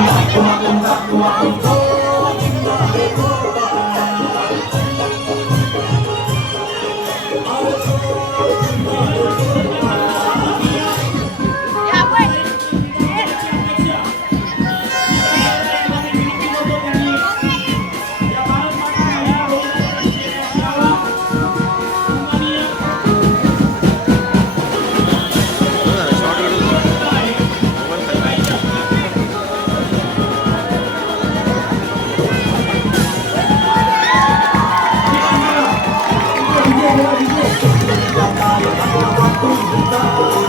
와, 와, 와, 와, 와, 와,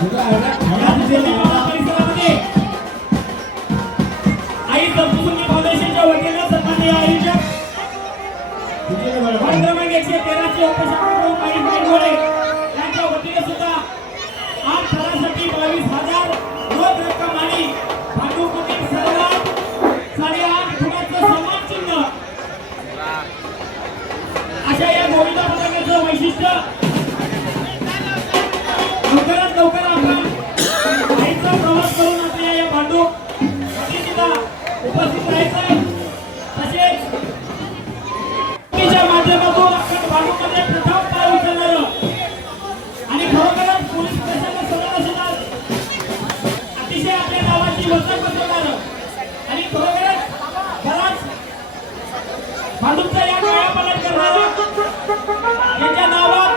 Obrigado. Né? कार्यकर्ता उपस्थित राहायचं तसेच माध्यमातून आपण भागामध्ये प्रथम पाय उचलणार आणि खरोखरच पोलीस प्रशासन सदन असतात अतिशय आपल्या नावाची वर्तन बसवणार आणि खरोखरच खराच भांडूपचा या काळापालन करणार यांच्या नावात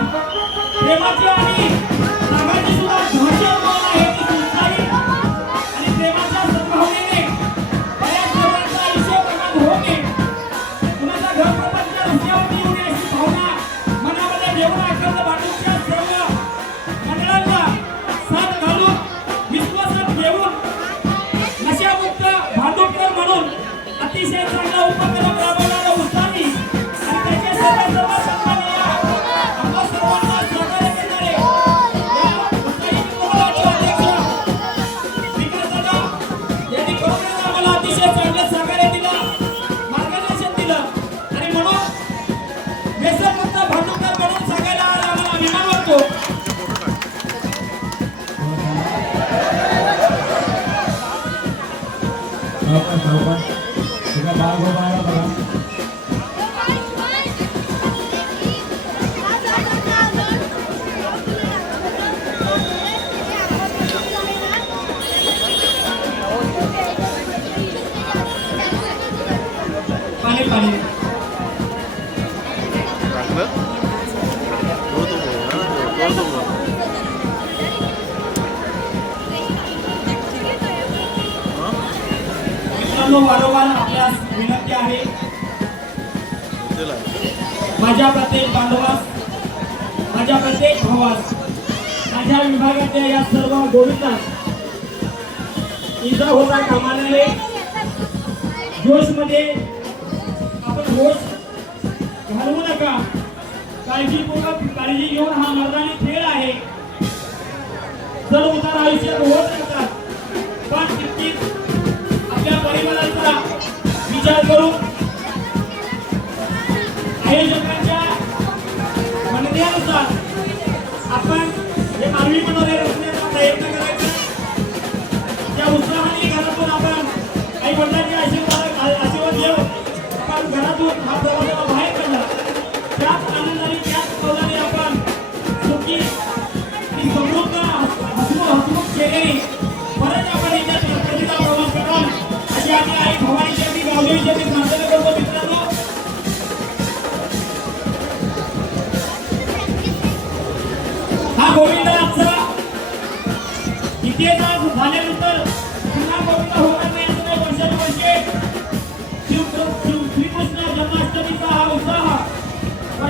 प्रेमाचे वारंवार आपल्यास विनंती आहे. माझ्या प्रत्येक बांधवास माझ्या प्रत्येक भावास माझ्या विभागातल्या या सर्व गोविंदास इजा होता कामा नये. जोशमध्ये आपण होश घालवू नका. काळजीपूर्वक काळजी घेऊन हा मर्दानी खेळ आहे. जर उतार आयुष्यात होत राहतात पण तितकीच आपल्या परिवाराचा विचार करून आयोजकांच्या म्हणण्यानुसार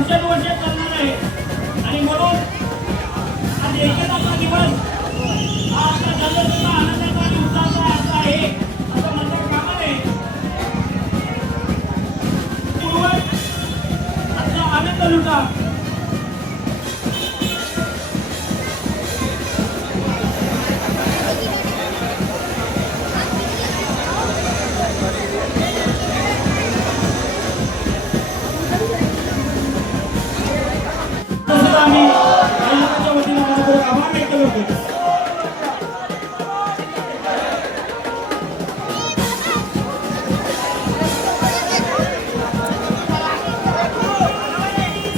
वर्षानुवर्ष चालणार आहे. आणि म्हणून आज एकेकाचा दिवस हा आपला जल्लोषाचा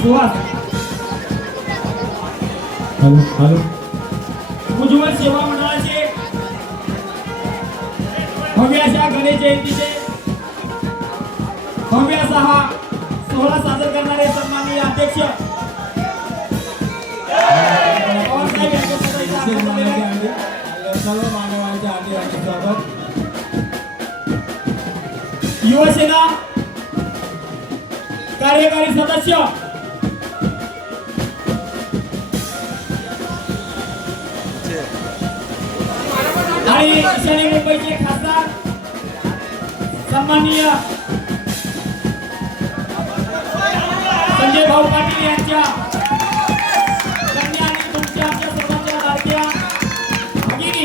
सुहास हॅलो हॅलो. उज्ज्वल सेवा मंडळाचे भव्य अशा गणेश जयंतीचे भव्य असा हा सोहळा सादर करणारे सन्माननीय अध्यक्ष. सर्व मानवांच्या आधी आणि स्वागत युवसेना कार्यकारी सदस्य. आणि ईशान्य मुंबईचे खासदार सन्माननीय संजय भाऊ पाटील यांच्या कन्या आणि तुमच्या आमच्या सर्वांच्या लाडक्या भगिनी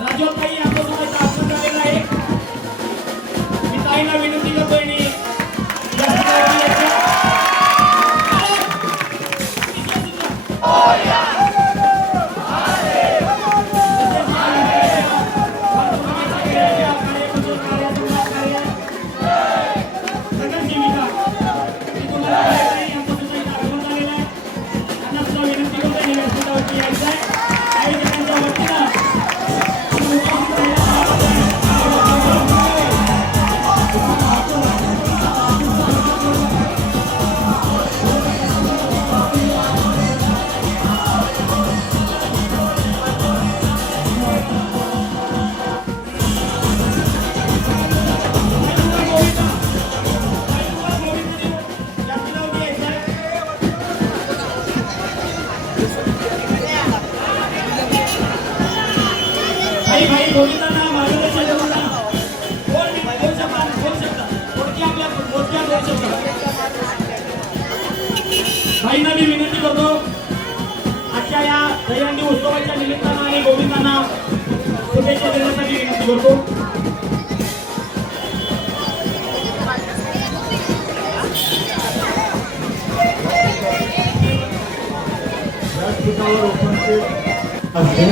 राजोताई यांच्यासोबत आहे. मी ताईला विनंती भाईंना मी विनंती करतो. आजच्या या दहीहंडी उत्सवाच्या निमित्तानं आणि गोविंदांना शुभेच्छा देण्यासाठी विनंती करतो. म्हणजे